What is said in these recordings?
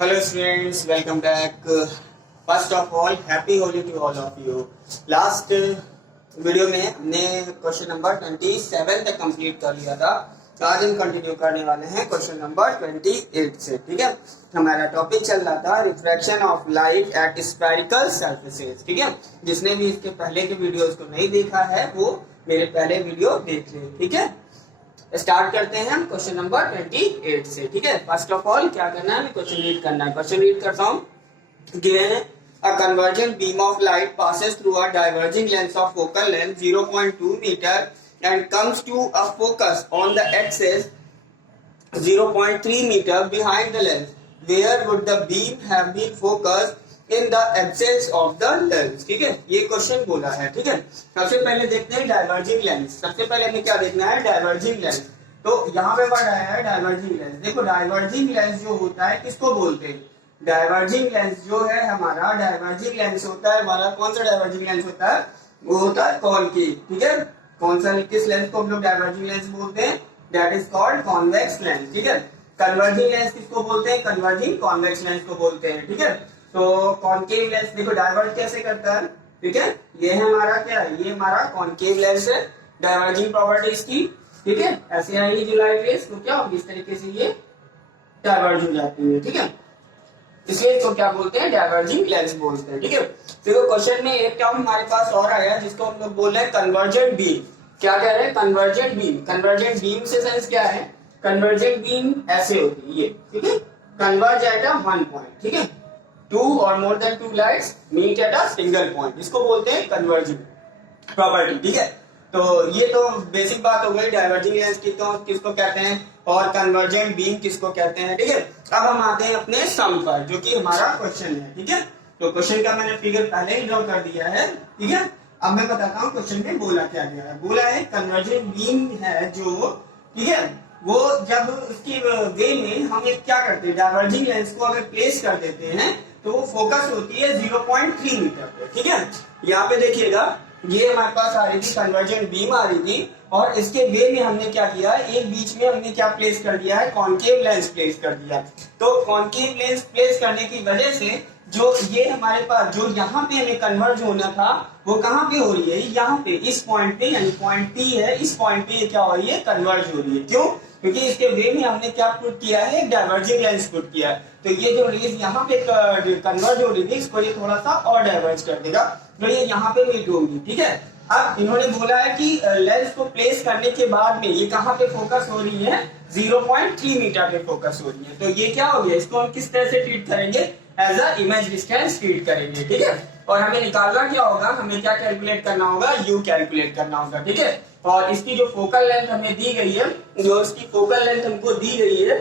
Hello students, welcome back. First of all, happy Holi to all of you. Last video में हमने question number 27 तक complete कर लिया था। तो आज हम कंटिन्यू करने वाले हैं क्वेश्चन नंबर 28 से। ठीक है, हमारा टॉपिक चल रहा था refraction of light at spherical surfaces. ठीक है, जिसने भी इसके पहले के वीडियोस को नहीं देखा है वो मेरे पहले वीडियो देख ले। ठीक है, स्टार्ट करते हैं हम क्वेश्चन नंबर 28 से। ठीक है, फर्स्ट ऑफ ऑल क्या करना है, क्वेश्चन रीड करना है। क्वेश्चन रीड करता हूँ। गिवन है a convergent beam of light passes through a diverging length of focal length 0.2 meter and comes to a focus on the axis 0.3 meter behind the lens. Where would the beam have been focused in the axis of the lens? ठीक है, ये question बोला है। ठीक है, सबसे पहले देखते हैं डाइवर्जिंग लेंस। सबसे पहले हमें क्या देखना है, डाइवर्जिंग लेंस। तो यहाँ पे वर्ड आया है डाइवर्जिंग लेंस। देखो डाइवर्जिंग लेंस जो होता है किसको बोलते हैं, डाइवर्जिंग लेंस जो है हमारा, डाइवर्जिंग लेंस होता है हमारा, कौन सा डाइवर्जिंग लेंस होता है, वो होता है कॉनकेव। ठीक है, कौन सा, किस लेंस को हम लोग डाइवर्जिंग लेंस बोलते हैं, that is called convex lens. ठीक है, कन्वर्जिंग लेंस किसको बोलते हैं, कन्वर्जिंग कॉन्वेक्स लेंस को बोलते हैं। ठीक है, तो कॉनकेव लेंस देखो डाइवर्ज कैसे करता है। ठीक है, ये है हमारा क्या है, ये हमारा कॉनकेव लेंस है, डाइवर्जिंग प्रॉपर्टीज की। ठीक है, ऐसे आएगी जो लाइट रेस तो क्या होगी, इस तरीके से ये डाइवर्ज हो जाती है। ठीक है, इसलिए इसको क्या बोलते हैं, डाइवर्जिंग लेंस बोलते हैं। ठीक है, देखो क्वेश्चन में एक टर्म हमारे पास और आया जिसको हम लोग बोल रहे हैं कन्वर्जेंट बीम। क्या कह रहे हैं, कन्वर्जेंट बीम। कन्वर्जेंट बीम से सेंस क्या है, कन्वर्जेंट बीम ऐसे होती है ये। ठीक है, converge at a one point. ठीक है, टू और more than two lights meet at a single point, इसको बोलते हैं कन्वर्जिंग प्रॉपर्टी। ठीक है, तो ये तो बेसिक बात हो गई डाइवर्जिंग लेंस की, तो किसको कहते हैं और कन्वर्जेंट बीम किसको कहते हैं। ठीक है, अब हम आते हैं अपने सम पर जो कि हमारा क्वेश्चन है। ठीक है, तो क्वेश्चन का मैंने फिगर पहले ही ड्रॉ कर दिया है। ठीक है, अब मैं बताता हूँ क्वेश्चन में बोला क्या गया है। बोला है कन्वर्जेंट बीम है जो, ठीक है, वो जब उसकी वे में हम एक क्या करते हैं, डाइवर्जिंग लेंस को अगर प्लेस कर देते हैं तो वो फोकस होती है 0.3 मीटर पे। ठीक है, यहाँ पे देखिएगा ये हमारे पास आ रही थी कन्वर्जेंट बीम आ रही थी और इसके वे में हमने क्या किया, एक बीच में हमने क्या प्लेस कर दिया है, कॉनकेव लेंस प्लेस कर दिया। तो कॉनकेव लेंस प्लेस करने की वजह से जो ये हमारे पास जो यहाँ पे हमें कन्वर्ज होना था वो कहाँ पे हो रही है, यहाँ पे इस पॉइंट पे, यानी पॉइंट पी है, इस पॉइंट पे ये क्या हो रही है, कन्वर्ज हो रही है। क्यों, क्योंकि इसके वे में हमने क्या पुट किया है, डाइवर्जिंग लेंस पुट किया है। तो ये जो रेज यहाँ पे कन्वर्ज हो रही थी इसको ये थोड़ा सा और डाइवर्ज कर देगा, तो ये यहाँ पे मीट होगी। ठीक है, अब इन्होंने बोला है कि लेंस को प्लेस करने के बाद में ये कहाँ पे फोकस हो रही है, 0.3 मीटर पे फोकस हो रही है। तो ये क्या हो गया, इसको हम किस तरह से ट्रीट करेंगे, as a image distance treat करेंगे। ठीक है, और हमें निकालना क्या होगा, हमें क्या कैलकुलेट करना होगा, यू कैलकुलेट करना होगा। ठीक है, और इसकी जो फोकल लेंथ हमें दी गई है, जो इसकी फोकल लेंथ हमको दी गई है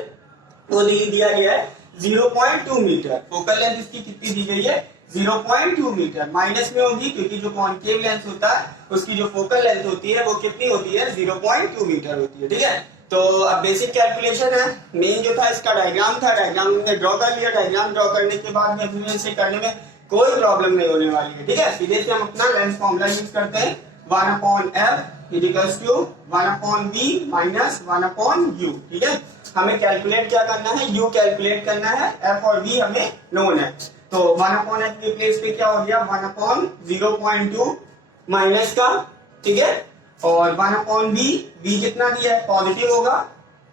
वो दिया गया है 0.2 मीटर। फोकल लेंथ इसकी कितनी दी गई है, 0.2 मीटर। माइनस में होगी क्योंकि जो कॉनकेव लेंस होता है उसकी जो फोकल लेंथ होती है वो कितनी होती है, 0.2 मीटर होती है। ठीक है, तो अब बेसिक कैलकुलेशन है। मेन जो था इसका डायग्राम था, डायग्राम हमने ड्रॉ कर लिया। डायग्राम ड्रॉ करने के बाद में अभी से करने में कोई प्रॉब्लम नहीं होने वाली है। ठीक है, सीधे से हम अपना लेंस फॉर्मूला यूज करते हैं, 1/f equals to 1/b minus 1/u। ठीक है, हमें कैलकुलेट क्या करना है, u कैलकुलेट करना है, f और v हमें नोन है। तो 1/f के प्लेस पे क्या हो गया, 1/0.2 माइनस का। ठीक है, और 1/b, v कितना दिया है, पॉजिटिव होगा,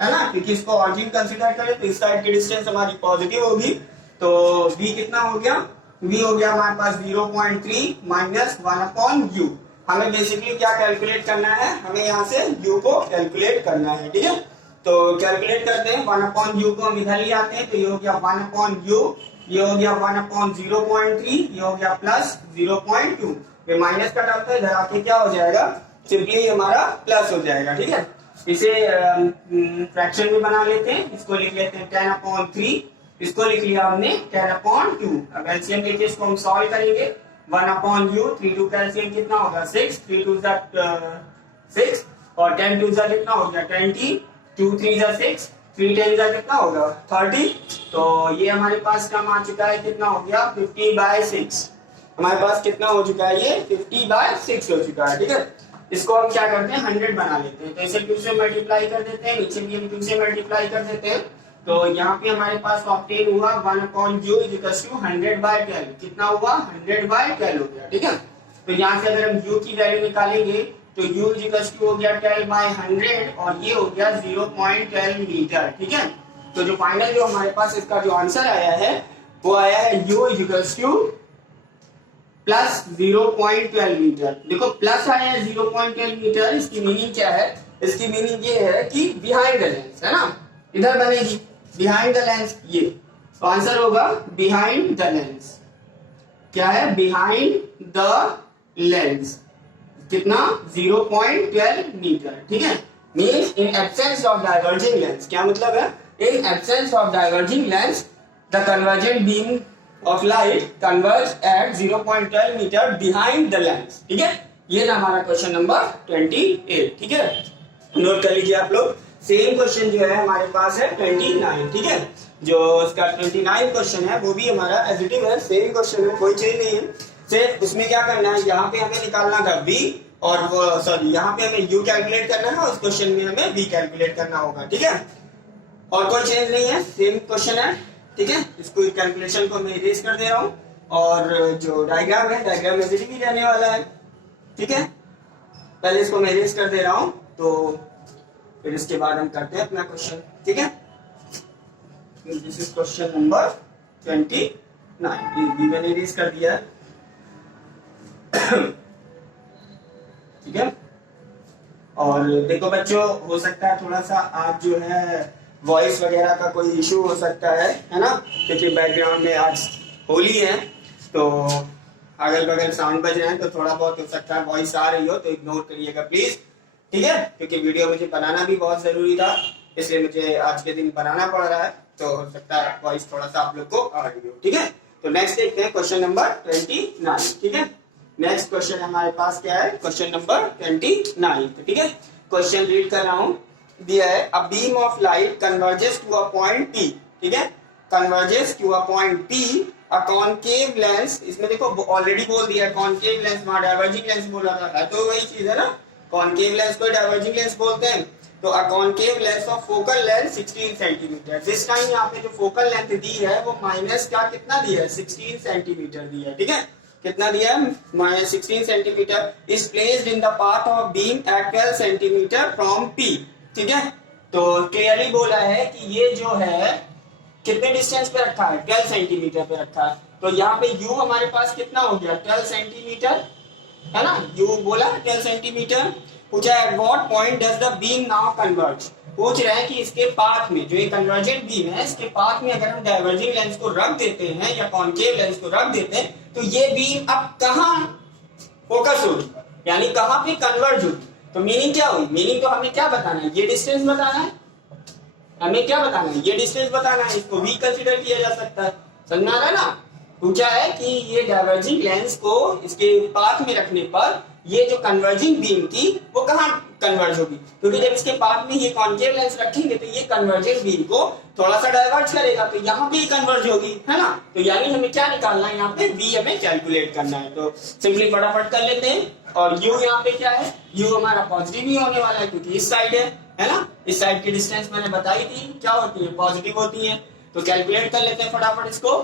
है ना, क्योंकि इसको ऑरिजिन कंसीडर करें तो इस साइड की डिस्टेंस हमारी पॉजिटिव होगी। तो v कितना हो गया, v हो गया हमारे पास 0.3 माइनस 1/u। हमें बेसिकली क्या कैलकुलेट करना है, हमें यहाँ से u को कैलकुलेट करना है। ठीक है, तो कैलकुलेट करते हैं, 1/u को हम इधर ले आते हैं तो ये हो गया 1/u, ये हो गया 1/0.3, ये हो गया प्लस 0.2। ये माइनस का टर्म था, इधर आके क्या हो जाएगा, सिंपली हमारा प्लस हो जाएगा। ठीक है, इसे फ्रैक्शन में बना लेते हैं, इसको लिख लेते हैं 10/3, इसको लिख लिया हमने 10/2। अब एलसीएम लेके इसको हम सॉल्व करेंगे, 1/u, 3 2 का एलसीएम कितना होगा, 6, 3 2 6 और 10 2 कितना हो गया 20, 2 3 6, 3 10 कितना होगा 30। तो ये हमारे पास टर्म आ चुका है, कितना हो गया 50/6। हमारे पास कितना हो चुका है, ये 50/6 हो चुका है। ठीक है, इसको हम क्या करते हैं, 100 बना लेते हैं। तो इसे 2 से मल्टीप्लाई कर देते हैं, नीचे भी हम 2 से मल्टीप्लाई कर देते हैं। तो यहाँ पे हमारे पास ऑब्टेन हुआ 1/u = 100/12। कितना हुआ? 100/12 हो गया। ठीक है, तो यहाँ से अगर हम u की वैल्यू निकालेंगे तो u = हो गया 12/100 और ये हो गया 0.12 मीटर। ठीक है, तो जो फाइनल जो हमारे पास इसका जो आंसर आया है वो आया है u = प्लस 0.12 मीटर। देखो प्लस आया है 0.12 मीटर, इसकी मीनिंग क्या है? इसकी मीनिंग ये है कि बिहाइंड द लेंस, है ना, इधर बनेगी बिहाइंड द लेंस, ये तो आंसर होगा बिहाइंड द लेंस। क्या है? Behind the lens. कितना? 0.12 मीटर। ठीक है, means in absence of diverging lens. क्या मतलब है? In absence of diverging lens the convergent beam of light converge at 0.12 meter behind the lens। ठीक है, ये था हमारा क्वेश्चन नंबर 28। ठीक है, नोट कर लीजिए आप लोग। सेम क्वेश्चन जो है हमारे पास है 29। ठीक है, जो इसका 29 क्वेश्चन है वो भी हमारा एज इट इज है, सेम क्वेश्चन है, कोई चेंज नहीं है। सिर्फ उसमें क्या करना है, यहाँ पे हमें निकालना था v और वो सॉरी यहाँ पे हमें u कैलकुलेट करना है और इस क्वेश्चन में हमें v कैलकुलेट करना होगा। ठीक है, और कोई चेंज नहीं है, सेम क्वेश्चन है। ठीक है, इसको कैलकुलेशन को मैं इरेज कर दे रहा हूँ और जो डायग्राम है डायग्राम इजीली भी रहने वाला है। ठीक है, पहले इसको मैं इरेज कर दे रहा हूँ तो फिर इसके बाद हम करते हैं अपना क्वेश्चन। ठीक है, दिस इज क्वेश्चन नंबर 29। मैंने इरेज कर दिया है। ठीक है, और देखो बच्चों, हो सकता है थोड़ा सा आज जो है वॉइस वगैरह का कोई इशू हो सकता है ना, क्योंकि बैकग्राउंड में आज होली है तो अगल बगल साउंड बज रहे हैं, तो थोड़ा बहुत हो सकता है वॉइस आ रही हो तो इग्नोर करिएगा प्लीज। ठीक है, क्योंकि वीडियो मुझे बनाना भी बहुत जरूरी था, इसलिए मुझे आज के दिन बनाना पड़ रहा है, तो हो सकता है वॉइस थोड़ा सा आप लोग को आ रही हो। ठीक है, तो नेक्स्ट देखते हैं क्वेश्चन नंबर 29। ठीक है, नेक्स्ट क्वेश्चन हमारे पास क्या है? Question number 29। ठीक है, क्वेश्चन रीड कर रहा हूँ। दिया है a beam of light converges to a point P। ठीक है, converges to a point P a concave lens. इसमें देखो ऑलरेडी बोल दिया है कॉनकेव लेंस, वहां डाइवर्जिंग लेंस बोला था, तो वही चीज है ना, कॉनकेव लेंस को डाइवर्जिंग लेंस बोलते हैं। तो a concave lens of focal length 16 centimetre. This time यहाँ पे जो फोकल लेंथ दी है वो माइनस का कितना दिया है? 16 सेंटीमीटर दिया है। ठीक है, कितना दिया है? -16 centimetre is placed in the path of beam at 12 centimetre from P। ठीक है, तो क्लियरली बोला है कि ये जो है कितने डिस्टेंस पे रखा है? 12 सेंटीमीटर पे रखा है। तो यहाँ पे u हमारे पास कितना हो गया? 12 सेंटीमीटर, है ना, u बोला 12 सेंटीमीटर। पूछा है what point does the beam now converge. पूछ रहे हैं कि इसके पाथ में, जो ये कन्वर्जेंट बीम है, इसके पाथ में अगर हम डाइवर्जिंग लेंस को रख देते हैं या कॉनकेव लेंस को रख देते हैं तो ये बीम अब कहाँ फोकस होगी, यानी कहाँ पे कन्वर्ज होगी। तो मीनिंग क्या हुई? मीनिंग तो हमें क्या बताना है? ये डिस्टेंस बताना है, हमें क्या बताना है? ये डिस्टेंस बताना है। इसको भी कंसीडर किया जा सकता है, समझ आ रहा है ना। पूछा है कि ये डाइवर्जिंग लेंस को इसके पाथ में रखने पर ये जो कन्वर्जिंग बीम थी वो कहाँ कन्वर्ज होगी, क्योंकि जब इसके पाथ में ये कॉनकेव लेंस रखेंगे तो ये कन्वर्जिंग बीम को थोड़ा सा डाइवर्ज करेगा, तो यहाँ पे कन्वर्ज होगी, है ना। तो यानी हमें क्या निकालना है? यहाँ पे v हमें कैलकुलेट करना है। तो सिंपली फटाफट कर लेते हैं। और u यहाँ पे क्या है? u हमारा पॉजिटिव ही होने वाला है क्योंकि इस साइड है ना। इस साइड की डिस्टेंस मैंने बताई थी क्या होती है? पॉजिटिव होती है। तो कैलकुलेट कर लेते हैं फटाफट इसको।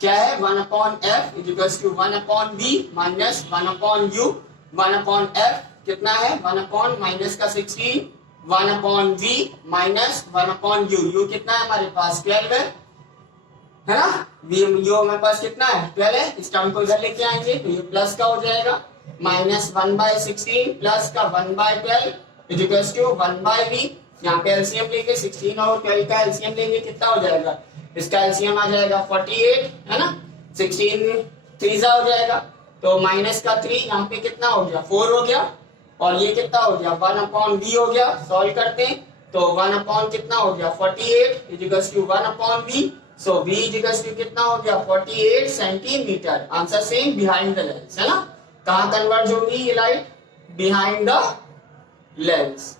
क्या है? 1/f = 1/v minus 1/u। 1/f कितना है? 1 माइनस का 16, 1/v माइनस 1/u। u कितना है हमारे पास? 12 है ना। u हमारे पास कितना है? 12 है। इस टर्म को इधर लेके आएंगे तो ये प्लस का हो जाएगा, माइनस 1/16 प्लस का 1/12 = 1/v। यहाँ पे एलसीएम लेंगे, 16 और 12 का एलसीएम लेंगे, कितना हो जाएगा? इसका एलसीएम आ जाएगा 48, है ना। 16 3 हो जाएगा, तो माइनस का 3 यहाँ पे कितना हो गया? 4 हो गया, और ये कितना हो गया? 1/v हो गया। सॉल्व करते हैं तो 1 कितना हो गया? 48 = 1/v। सो v = कितना हो गया? 48 centimetre. Answer same, behind the lens, है ना। कहाँ कन्वर्ज होगी ये लाइट? Behind the lens.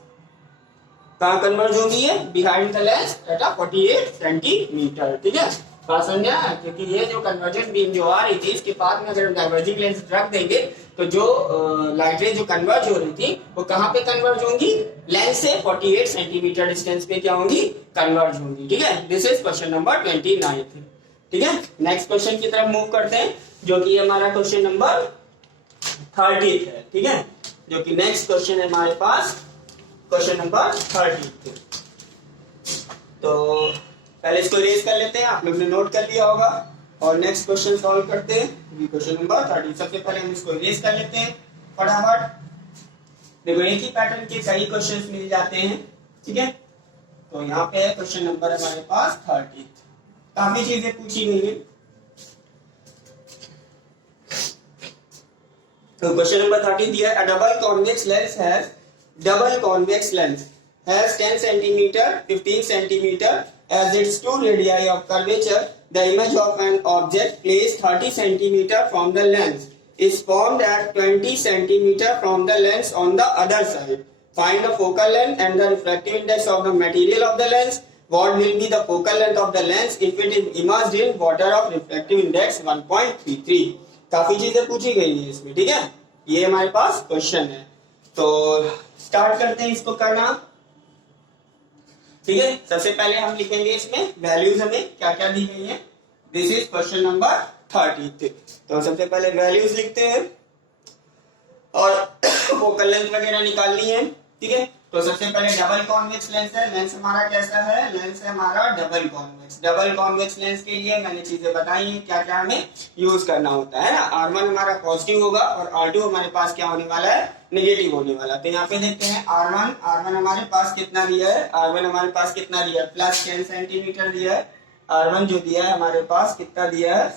कहाँ कन्वर्ज होगी ये? Behind the lens at 48 centimetre. ठीक है, बात समझा? क्योंकि ये जो कन्वर्जेंट बीम जो आ रही थी इसके बाद में अगर हम डाइवर्जिंग लेंस रख देंगे तो जो लाइट रे जो कन्वर्ज हो रही थी वो कहाँ पे कन्वर्ज होंगी? लेंस से 48 सेंटीमीटर डिस्टेंस पे क्या होंगी? कन्वर्ज होंगी। ठीक है, दिस इज क्वेश्चन नंबर 29। ठीक है, नेक्स्ट क्वेश्चन की तरफ मूव करते हैं जो कि हमारा क्वेश्चन नंबर 30 है। ठीक है, जो कि नेक्स्ट क्वेश्चन है हमारे पास क्वेश्चन नंबर 30। तो पहले इसको रेज कर लेते हैं, आप लोग ने नोट कर लिया होगा, और नेक्स्ट क्वेश्चन सॉल्व करते हैं क्वेश्चन नंबर 30। सबसे पहले हम इसको रेज कर लेते हैं फटाफट। देखो एक ही पैटर्न के कई क्वेश्चंस मिल जाते हैं। ठीक है, तो यहाँ पे क्वेश्चन नंबर हमारे पास 30। काफी चीजें पूछी गई है। तो क्वेश्चन नंबर 30 दिया है, double convex lens has 10 centimeter, 15 centimeter as its two radii of curvature. The image of an object placed 30 centimeter from the lens is formed at 20 centimeter from the lens on the other side. Find the focal length and the refractive index of the material of the lens. What will be the focal length of the lens if it is immersed in water of refractive index 1.33? काफी चीजें पूछी गई है इसमें। ठीक है, ये हमारे पास क्वेश्चन है, तो स्टार्ट करते हैं इसको करना। ठीक है, सबसे पहले हम लिखेंगे इसमें वैल्यूज हमें क्या क्या दी गई है। This is question number 30। तो सबसे पहले वैल्यूज लिखते हैं और फोकल लेंथ वगैरह निकालनी है। ठीक है, तो सबसे पहले डबल कॉन्वेक्स लेंस है। लेंस हमारा कैसा है? लेंस है हमारा double convex. Double convex lens के लिए मैंने चीजें बताई हैं क्या क्या हमें यूज करना होता है ना। R1 हमारा पॉजिटिव होगा और R2 हमारे पास क्या होने वाला है? नेगेटिव होने वाला। तो यहाँ पे देखते हैं R1 हमारे पास कितना दिया है? R1 हमारे पास कितना दिया है? प्लस 10 सेंटीमीटर दिया है। R1 जो दिया है हमारे पास कितना दिया है?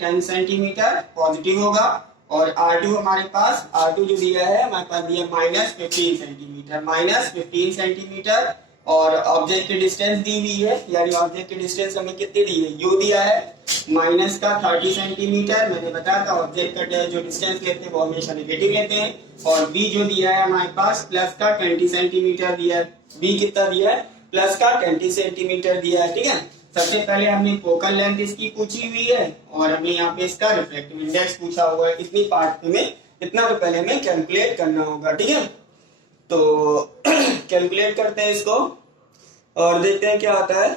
10 सेंटीमीटर पॉजिटिव होगा। और R2 हमारे पास R2 जो दिया है हमारे पास दिया -15 सेंटीमीटर। और ऑब्जेक्ट की डिस्टेंस दी हुई है, यानी ऑब्जेक्ट की डिस्टेंस हमें कितनी दी है? U दिया है माइनस का 30 सेंटीमीटर। मैंने बताया था ऑब्जेक्ट का जो डिस्टेंस लेते हैं वो हमेशा नेगेटिव लेते हैं। और B जो दिया है हमारे पास प्लस का 20 सेंटीमीटर दिया है। B कितना दिया है? प्लस का 20 सेंटीमीटर दिया है। ठीक है, सबसे पहले हमने फोकल लेंथ इसकी पूछी हुई है और हमें यहाँ पे इसका रिफ्रैक्टिव इंडेक्स पूछा हुआ है। इतनी पार्ट में इतना तो पहले हमें कैलकुलेट करना होगा। ठीक है, तो कैलकुलेट करते हैं इसको और देखते हैं क्या आता है।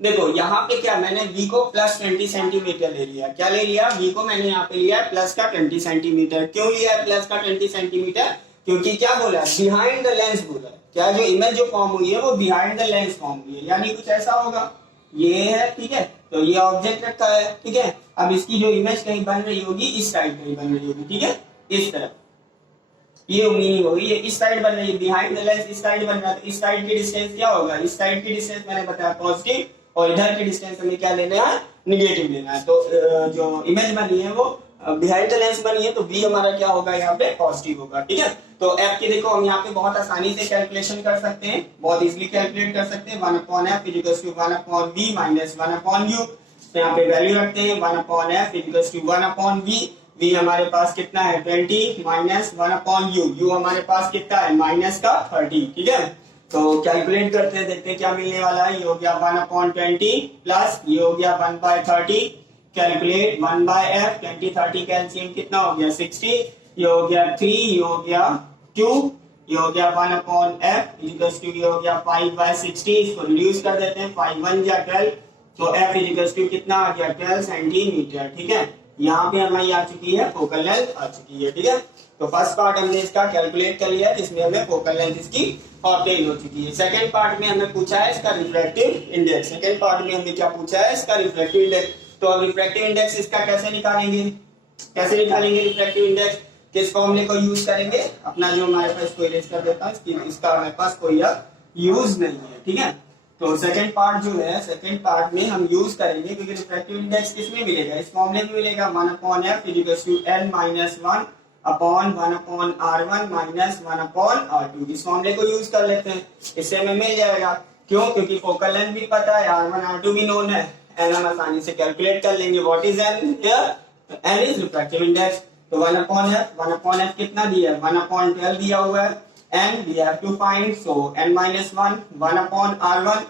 देखो यहाँ पे क्या मैंने V को प्लस 20 सेंटीमीटर ले लिया। क्या ले लिया? V को मैंने यहाँ पे लिया प्लस का 20 सेंटीमीटर। क्यों लिया है प्लस का 20 सेंटीमीटर? क्योंकि क्या बोला? बिहाइंड द लेंस बोला। क्या जो इमेज जो फॉर्म हुई है वो बिहाइंड द लेंस फॉर्म हुई है, यानी कुछ ऐसा होगा। ये है, ठीक है, तो ये ऑब्जेक्ट रखा है। ठीक है, अब इसकी जो इमेज कहीं बन रही होगी इस साइड कहीं बन रही होगी। ठीक है, इस तरफ ये मीनिंग होगी, ये इस साइड बन रही है, बिहाइंड द लेंस इस साइड बन रहा है। तो इस साइड की डिस्टेंस क्या होगा? इस साइड की डिस्टेंस मैंने बताया पॉजिटिव, और इधर की डिस्टेंस हमें क्या लेना है? निगेटिव लेना है। तो जो इमेज बनी है वो बिहाइंड द लेंस बनी है, तो V हमारा क्या होगा? यहाँ पे पॉजिटिव होगा। ठीक है, तो F की देखो हम यहाँ पे बहुत आसानी से कैलकुलेशन कर सकते हैं, बहुत इजीली कैलकुलेट कर सकते हैं। 1/f = 1/v - 1/u। तो यहाँ पे वैल्यू रखते हैं 1/f = 1/v। V हमारे पास कितना है? 20 माइनस 1/u। U हमारे पास कितना है? माइनस का 30। ठीक है, तो कैलकुलेट करते हैं, देखते हैं क्या मिलने वाला है। ये हो गया 1/20 प्लस ये हो गया 1/30। कैलकुलेट 1/f 20 30 का एलसीएम कितना हो गया? 60। ये हो गया 3, ये हो गया 2, ये हो गया 1/f = ये हो गया 5/60। इसको रिड्यूस कर देते हैं, 5 1 या 12, तो f = कितना आ गया? 12 सेंटीमीटर। ठीक है, यहाँ पे हमारी आ चुकी है फोकल लेंथ आ चुकी है। ठीक है, तो फर्स्ट पार्ट हमने इसका कैलकुलेट कर लिया जिसमें हमें फोकल लेंथ इसकी ऑब्टेन हो चुकी है। सेकंड पार्ट में हमें पूछा है इसका रिफ्रैक्टिव इंडेक्स। सेकंड पार्ट में हमें क्या पूछा है? इसका रिफ्रैक्टिव इंडेक्स। तो अब रिफ्रैक्टिव इंडेक्स इसका कैसे निकालेंगे? Refractive index? किस फॉर्मूले को यूज करेंगे? अपना जो हमारे पास कोई इरेज कर देता हूं, इसका हमारे पास कोई यूज नहीं है। ठीक है, तो सेकंड पार्ट जो है, सेकंड पार्ट में हम यूज करेंगे, क्योंकि रिफ्रैक्टिव इंडेक्स किसमें मिलेगा? इस फॉर्मूले में मिलेगा 1/f = n - 1/1/r1 - 1/r2। इस फॉर्मूले को यूज कर लेते हैं, इससे हमें मिल जाएगा। क्यों? क्योंकि फोकल लेंथ भी पता है, R1 R2 भी नोन है, n हम आसानी से कैलकुलेट कर लेंगे। What is n here? n is refractive index. तो 1/f कितना दिया है? 1/12 दिया हुआ है। n we have to find, so n - 1 1/r1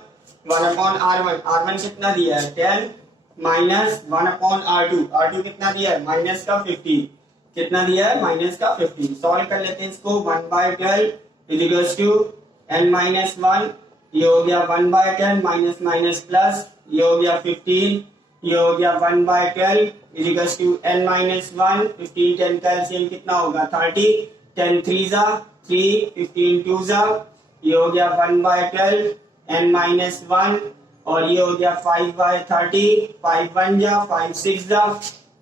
1/R1, R1 कितना दिया है 10 माइनस 1/R2, R2 कितना दिया है माइनस का 15, कितना दिया है माइनस का 15। सॉल्व कर लेते हैं इसको, 1/12 इज इक्वल्स टू n-1, ये हो गया 1/10 माइनस माइनस प्लस, ये हो गया 15, ये हो गया 1/12 इज इक्वल्स टू n-1, 15 10 का एलसीएम कितना होगा 30, 10 3 जा 3, 15 2 जा, ये हो गया 1/12 n-1 और ये हो गया 5/30, 5 1 जा 5 6 जा,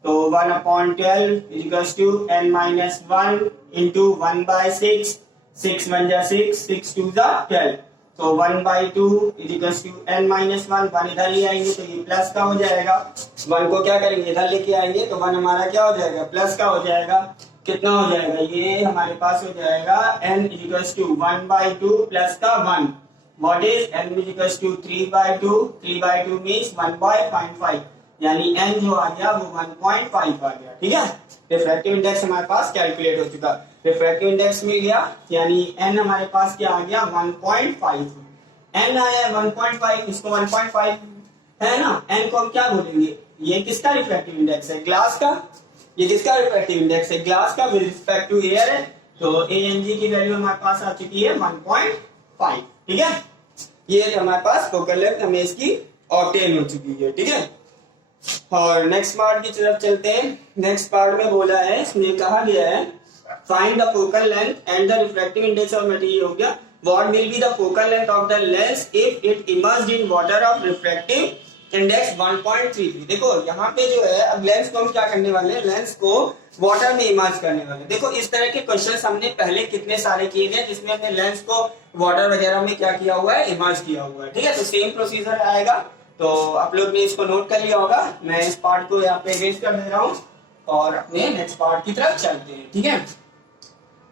तो 1/12 is equals to n-1 into 1/6, 6 1 जा 6, 6 2 जा 12, तो 1/2 इज इक्वल्स टू n-1, 1 इधर ले आएंगे तो ये प्लस का हो जाएगा, 1 को क्या करेंगे इधर लेके आएंगे तो 1 हमारा क्या हो जाएगा प्लस का हो जाएगा, कितना हो जाएगा ये हमारे पास हो जाएगा n is equals to 1/2 plus का 1, what is n is equals to 3/2, 3/2 means 1/5, यानी n जो आ गया वो 1.5 आ गया। ठीक है, रिफ्रैक्टिव इंडेक्स हमारे पास कैलकुलेट हो चुका, रिफ्रैक्टिव इंडेक्स मिल गया, यानी n हमारे पास क्या आ गया 1.5, n आया 1.5, इसको 1.5 है ना, n को हम क्या बोलेंगे, ये किसका रिफ्रैक्टिव इंडेक्स है ग्लास का, ये किसका रिफ्रैक्टिव इंडेक्स है ग्लास का विद रिस्पेक्ट टू एयर है, तो ANG की वैल्यू हमारे पास आ चुकी है 1.5। ठीक है, ये हमारे पास फोकल लेंथ हमें इसकी ऑब्टेन हो चुकी है। ठीक है, और नेक्स्ट पार्ट की तरफ चलते हैं। नेक्स्ट पार्ट में बोला है, इसमें कहा गया है find the focal length and the refractive index of material, हो गया what will be the focal length of the lens if it emerged in water of refractive index 1.33। देखो यहाँ पे जो है, अब लेंस को हम क्या करने वाले हैं, लेंस को वाटर में इमर्ज करने वाले। देखो इस तरह के क्वेश्चंस हमने पहले कितने सारे किए गए जिसमें हमने लेंस को वाटर वगैरह में क्या किया हुआ है, इमर्ज किया हुआ है। ठीक है, तो सेम प्रोसीजर आएगा, तो आप लोग ने इसको नोट कर लिया होगा। मैं इस पार्ट को यहाँ पे इरेज कर दे रहा हूँ और अपने नेक्स्ट पार्ट की तरफ चलते हैं। ठीक है,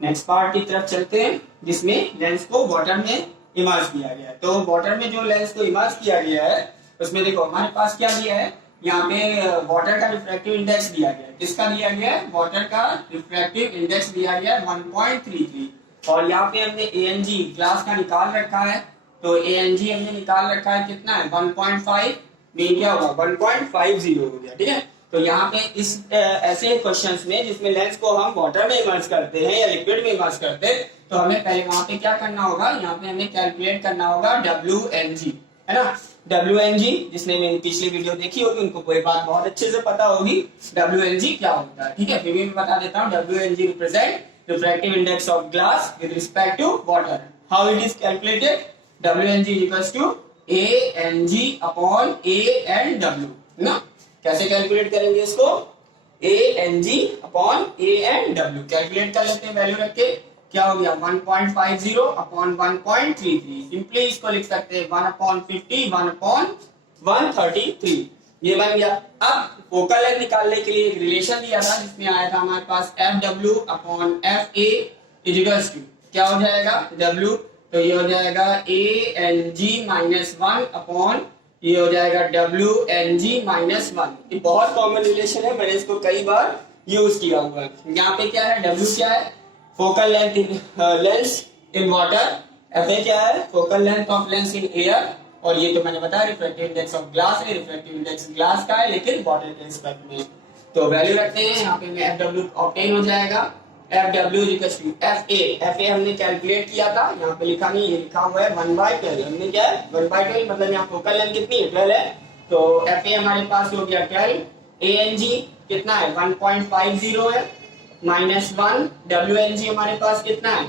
नेक्स्ट पार्ट की तरफ चलते हैं जिसमें लेंस को वाटर में इमर्ज किया गया है। तो वाटर में जो लेंस को इमर्ज किया गया है उसमें देखो हमारे पास क्या दिया है, यहाँ पे वाटर का रिफ्रैक्टिव इंडेक्स दिया गया है। किसका दिया गया है, वाटर का रिफ्रैक्टिव इंडेक्स दिया गया है 1.33, और यहाँ पे हमने ANG ग्लास का निकाल रखा है, तो ANG हमने निकाल रखा है कितना है 1.5, मीन क्या होगा 1.50 हो गया। ठीक है, तो यहाँ पे इस ऐसे क्वेश्चंस में जिसमें लेंस को हम वाटर में इमर्ज करते हैं या लिक्विड में इमर्ज करते हैं, तो हमें पहले वहां पे क्या करना होगा, यहाँ पे हमें कैलकुलेट करना होगा WNG, है ना। WNG जिसने मेरी पिछली वीडियो देखी होगी उनको कोई बात बहुत अच्छे से पता होगी WNG क्या होता है। ठीक है, फिर भी मैं बता देता हूँ, WNG represent refractive index of glass with respect to water. How it is calculated, WNG equals to ANG upon A and W, है ना। कैसे कैलकुलेट करेंगे इसको, ANG upon A and W calculate कर लेते हैं वैल्यू रख के, क्या हो गया 1.50 अपॉन 1.33, सिंपली इसको लिख सकते हैं 1/50, 1/133, ये बन गया। अब फोकल लेंथ निकालने के लिए एक रिलेशन दिया था जिसमें आया था हमारे पास FW upon FA is equals to क्या हो जाएगा W, तो ये हो जाएगा ANG माइनस 1 अपॉन ये हो जाएगा WNG माइनस 1। ये बहुत कॉमन रिलेशन है, मैंने इसको कई बार यूज किया हुआ है। यहाँ पे क्या है, W क्या है, focal length in lens in water, FA क्या है, focal length of lens in air, और ये तो मैंने बताया रिफ्रैक्टिव इंडेक्स ऑफ ग्लास है, रिफ्रैक्टिव इंडेक्स ग्लास का है लेकिन वाटर के रिस्पेक्ट में। तो वैल्यू रखते हैं यहाँ पे, FW ऑब्टेन हो जाएगा, FW इक्वल्स टू FA हमने कैलकुलेट किया था, यहाँ पे लिखा नहीं, ये लिखा हुआ है 1/12, हमने क्या है 1/12 मतलब यहाँ फोकल लेंथ कितनी है 12 है, तो FA हमारे पास हो गया 12, ANG कितना है 1.50 है माइनस 1, WNG हमारे पास कितना है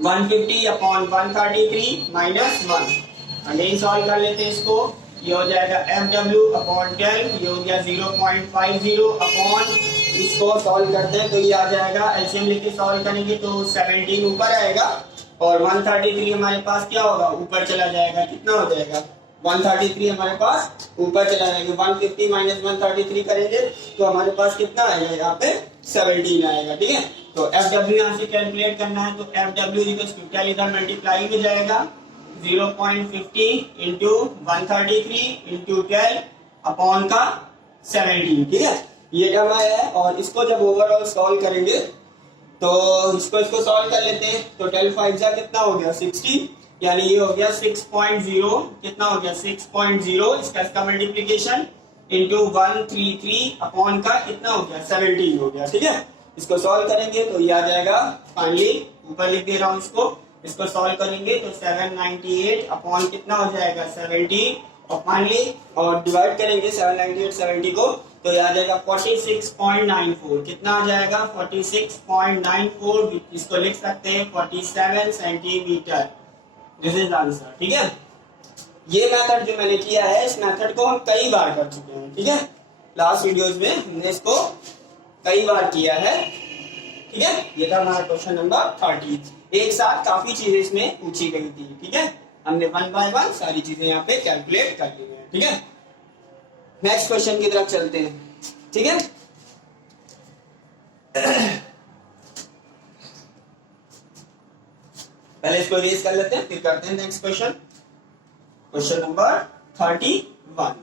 150 अपॉन 133 माइनस 1। अगेन सॉल्व कर लेते हैं इसको, ये हो जाएगा FW अपॉन 12, ये हो गया 0.50 अपॉन, इसको सॉल्व करते हैं तो ये आ जाएगा, एलसीएम लेके सॉल्व करेंगे तो 17 ऊपर आएगा, और 133 हमारे पास क्या होगा ऊपर चला जाएगा, कितना हो जाएगा 133 हमारे पास ऊपर चला जाएगा, 150 माइनस 133 करेंगे तो हमारे पास कितना आएगा यहाँ पे 17 आएगा। ठीक है, तो FW यहाँ से कैलकुलेट करना है, तो FW इक्वल्स टू क्या इधर मल्टीप्लाई में जाएगा 0.50 इंटू 133 इंटू 12 अपॉन का 17। ठीक है, ये टर्म आया है, और इसको जब ओवरऑल सॉल्व करेंगे तो इसको सॉल्व कर लेते हैं, तो 12 5 जा कितना हो गया 60, यानी ये हो गया 6.0, कितना हो गया 6.0, इसका मल्टीप्लीकेशन इंटू 133 अपॉन का कितना हो गया 17 हो गया। ठीक है, इसको सॉल्व करेंगे तो ये आ जाएगा, फाइनली ऊपर लिख दे रहा हूँ इसको सॉल्व करेंगे तो 798 अपॉन कितना हो जाएगा 17, और फाइनली और डिवाइड करेंगे 798 70 को तो ये आ जाएगा 46.94, कितना आ जाएगा 46.94, इसको लिख सकते हैं 47 सेंटीमीटर। This is answer. ठीक है, ये मेथड जो मैंने किया है इस मेथड को हम कई बार कर चुके हैं। ठीक है, लास्ट वीडियोस में हमने इसको कई बार किया है। ठीक है, ये था हमारा क्वेश्चन नंबर 30। एक साथ काफी चीजें इसमें पूछी गई थी। ठीक है, हमने 1 बाय 1 सारी चीजें यहाँ पे कैलकुलेट कर ली है। ठीक है, नेक्स्ट क्वेश्चन की तरफ चलते हैं। ठीक है, पहले इसको इरेज कर लेते हैं फिर करते हैं next question. Question number 31।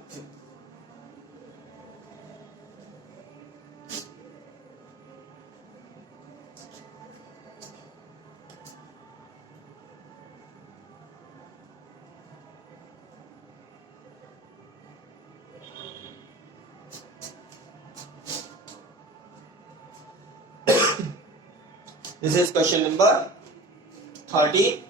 This is question number 31.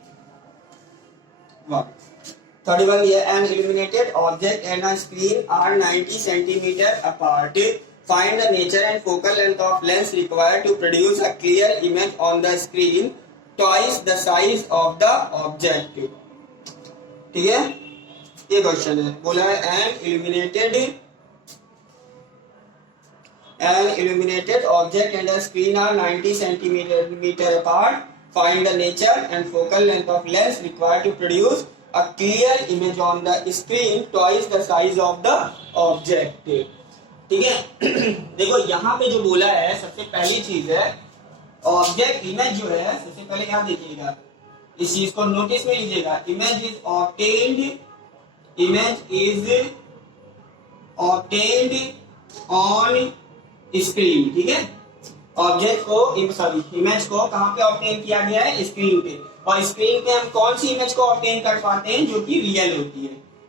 31 here, an illuminated object and a screen are 90 centimeter apart. Find the nature and focal length of lens required to produce a clear image on the screen twice the size of the object. ठीक है, ये question है, बोला है an illuminated object and a screen are 90 centimeter apart. Find the nature and focal length of lens required to produce a clear image on the screen twice the size of the object. ठीक है, देखो यहाँ पे जो बोला है सबसे पहली चीज है ऑब्जेक्ट इमेज जो है, सबसे पहले यहाँ देखिएगा, इस चीज को नोटिस में लीजिएगा, image is obtained on screen. ठीक है, ऑब्जेक्ट को सॉरी इमेज को कहाँ पे ऑब्टेन किया गया है, स्क्रीन पे, और स्क्रीन पे हम कौन सी इमेज को ऑब्टेन कर पाते हैं, जो कि रियल होती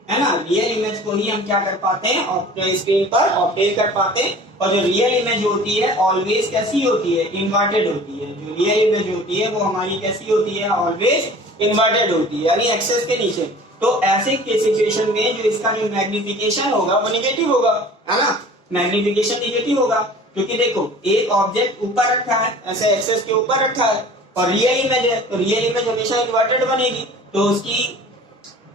है ना, रियल इमेज को ही हम क्या कर पाते हैं, स्क्रीन पर ऑब्टेन कर पाते हैं। और जो रियल इमेज होती है ऑलवेज कैसी होती है, इन्वर्टेड होती है। जो रियल इमेज होती है वो हमारी कैसी होती है, ऑलवेज इन्वर्टेड होती है, यानी एक्सेस के नीचे। तो ऐसे सिचुएशन में जो इसका जो मैग्निफिकेशन होगा वो निगेटिव होगा, है ना, मैग्निफिकेशन निगेटिव होगा, क्योंकि देखो एक ऑब्जेक्ट ऊपर रखा है, ऐसे एक्सेस के ऊपर रखा है, और रियल इमेज है, तो रियल इमेज हमेशा इन्वर्टेड बनेगी, तो उसकी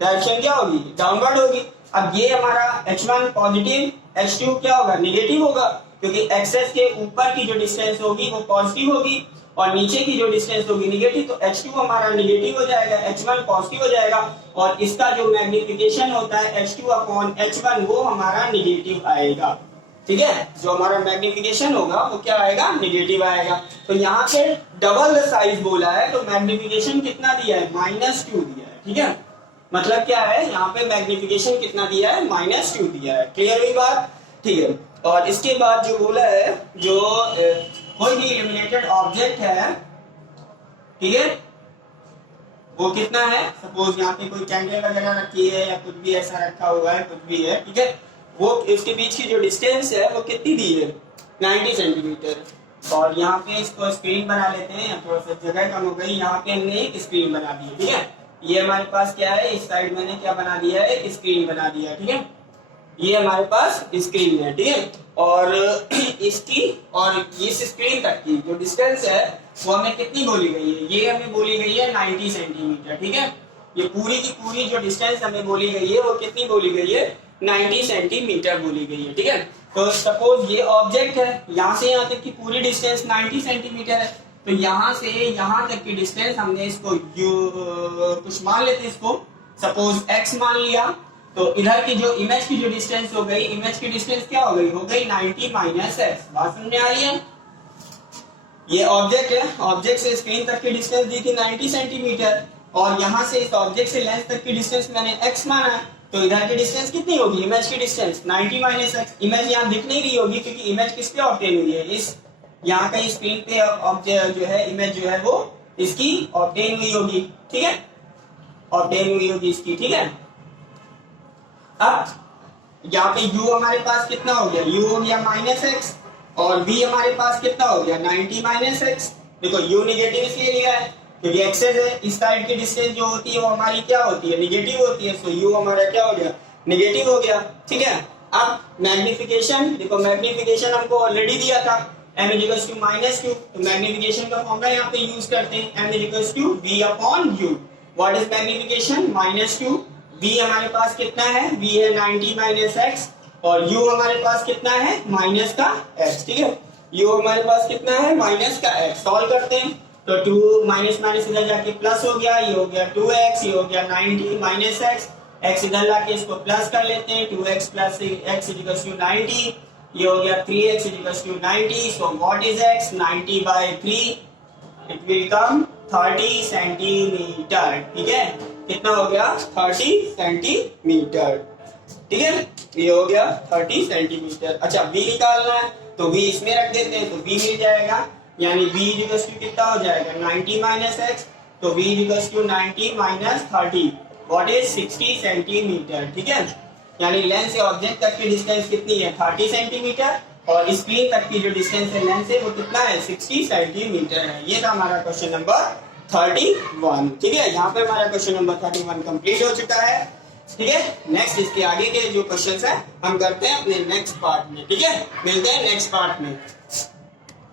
डायरेक्शन क्या होगी, डाउनवर्ड होगी। अब ये हमारा h1 पॉजिटिव, h2 क्या होगा, निगेटिव होगा, क्योंकि एक्सेस के ऊपर की जो डिस्टेंस होगी वो पॉजिटिव होगी और नीचे की जो डिस्टेंस होगी निगेटिव, तो h2 हमारा निगेटिव हो जाएगा, h1 पॉजिटिव हो जाएगा, और इसका जो मैग्निफिकेशन होता है h2 अपॉन h1 वो हमारा निगेटिव आएगा। ठीक है, जो हमारा मैग्निफिकेशन होगा वो क्या आएगा, निगेटिव आएगा। तो यहाँ पे डबल साइज बोला है, तो मैग्निफिकेशन कितना दिया है, -2 दिया है। ठीक है, मतलब क्या है, यहाँ पे मैग्निफिकेशन कितना दिया है, -2 दिया है। क्लियर हुई बात? ठीक है, और इसके बाद जो बोला है, जो कोई भी इल्यूमिनेटेड ऑब्जेक्ट है, ठीक है, वो कितना है, सपोज यहाँ पे कोई कैंडल वगैरह रखी है या कुछ भी ऐसा रखा हुआ है, कुछ भी है, ठीक है, वो इसके बीच की जो डिस्टेंस है वो कितनी दी है, 90 सेंटीमीटर। और यहाँ पे इसको स्क्रीन बना लेते हैं, थोड़ा सा जगह कम हो गई, यहाँ पे हमने एक स्क्रीन बना दी है। ठीक है, ये हमारे पास क्या है, इस साइड मैंने क्या बना दिया है, एक स्क्रीन बना दिया है। ठीक है, ये हमारे पास स्क्रीन है। ठीक है, और इसकी और इस स्क्रीन तक की जो डिस्टेंस है वो हमें कितनी बोली गई है, ये हमें बोली गई है 90 सेंटीमीटर। ठीक है, ये पूरी की पूरी जो डिस्टेंस हमें बोली गई है वो कितनी बोली गई है, 90 सेंटीमीटर बोली गई है। ठीक है, तो सपोज ये ऑब्जेक्ट है, यहाँ से यहाँ तक की पूरी डिस्टेंस 90 सेंटीमीटर है, तो यहाँ से यहाँ तक की डिस्टेंस हमने इसको कुछ मान लेते, इसको सपोज x मान लिया, तो इधर की जो इमेज की जो डिस्टेंस हो गई, इमेज की डिस्टेंस क्या हो गई, 90 माइनस x। बात समझ में आ रही है? ये ऑब्जेक्ट है, ऑब्जेक्ट से स्क्रीन तक की डिस्टेंस दी थी 90 सेंटीमीटर, और यहाँ से इस ऑब्जेक्ट से लेंस तक की डिस्टेंस मैंने x माना है, तो इधर की डिस्टेंस कितनी होगी, इमेज की डिस्टेंस 90 माइनस x। इमेज यहाँ दिख नहीं रही होगी क्योंकि इमेज किस पे ऑब्टेन हुई है, इस यहाँ कहीं स्क्रीन पे ऑब्जेक्ट जो है, इमेज जो है वो इसकी ऑब्टेन हुई होगी। ठीक है, ऑब्टेन हुई होगी इसकी, ठीक है। अब यहाँ पे u हमारे पास कितना हो गया, u हो गया -x और v हमारे पास कितना हो गया 90 -x। देखो u नेगेटिव इसलिए लिया है क्योंकि एक्सेस है, इस साइड की डिस्टेंस जो होती है वो हमारी क्या होती है, नेगेटिव होती है, सो u हमारा क्या हो गया, नेगेटिव हो गया, ठीक है। अब मैग्निफिकेशन, देखो मैग्निफिकेशन हमको ऑलरेडी दिया था m इक्वल्स टू -q, तो मैग्निफिकेशन का फॉर्मूला यहाँ पे यूज करते हैं m equals to v upon u। What is magnification, -q, v हमारे पास कितना है, v है 90 -x और u हमारे पास कितना है, माइनस का x, ठीक है। u हमारे पास कितना है, माइनस का x। सॉल्व करते हैं तो 2 माइनस माइनस इधर जाके प्लस हो गया, ये हो गया 2x, ये हो गया 90 -x, x इधर लाके इसको प्लस कर लेते हैं, 2x plus x equals to 90, ये हो गया 3x equals to 90। So what is x, 90/3, it will come 30 centimetre, ठीक है। कितना हो गया, 30 सेंटीमीटर, ठीक है, ये हो गया 30 सेंटीमीटर। अच्छा v निकालना है तो v इसमें रख देते हैं तो v मिल जाएगा, यानी v इक्वल्स टू कितना हो जाएगा 90 -x, तो v equals to 90 - 30, what is 60 centimetre, ठीक है। यानी लेंस से ऑब्जेक्ट तक की डिस्टेंस कितनी है, 30 सेंटीमीटर और स्क्रीन तक की जो डिस्टेंस है लेंस से वो कितना है, 60 सेंटीमीटर है। ये था हमारा क्वेश्चन नंबर 31, ठीक है। यहाँ पे हमारा क्वेश्चन नंबर 31 कंप्लीट हो चुका है, ठीक है। नेक्स्ट इसके आगे के जो क्वेश्चंस है हम करते हैं अपने नेक्स्ट पार्ट में, ठीक है। मिलते हैं नेक्स्ट पार्ट में।